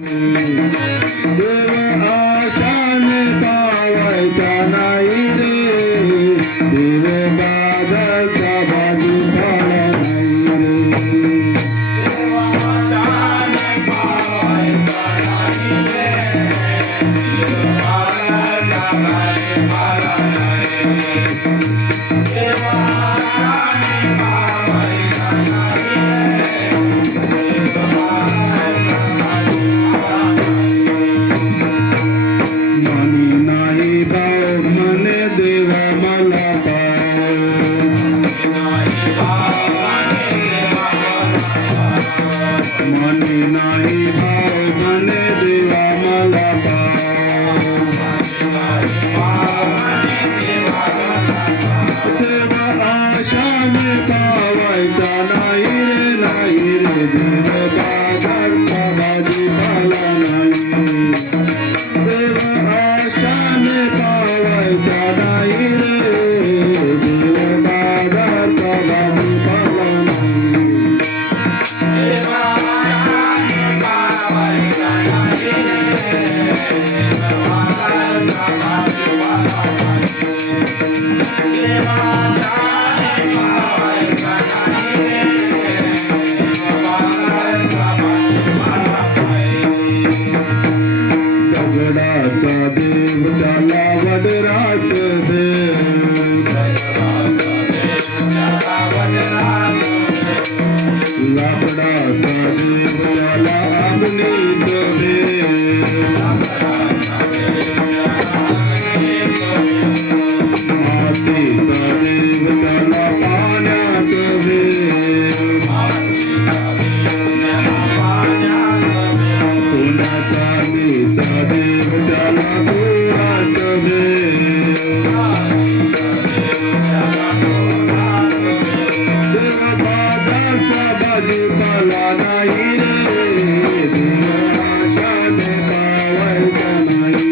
Mm-hmm.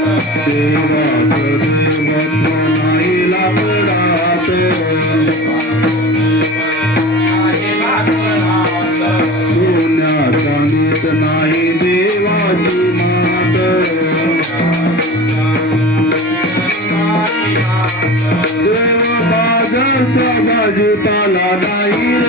देवाईला पुरा सुनात नाही देवा जुना देव बाजूपालांद पाहिजे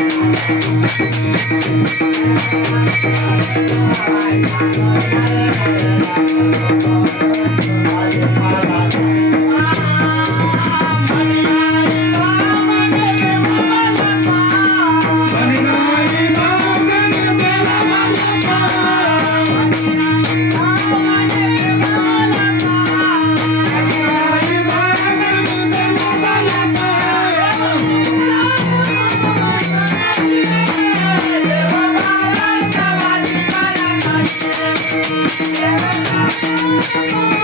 Thank you. Thank you.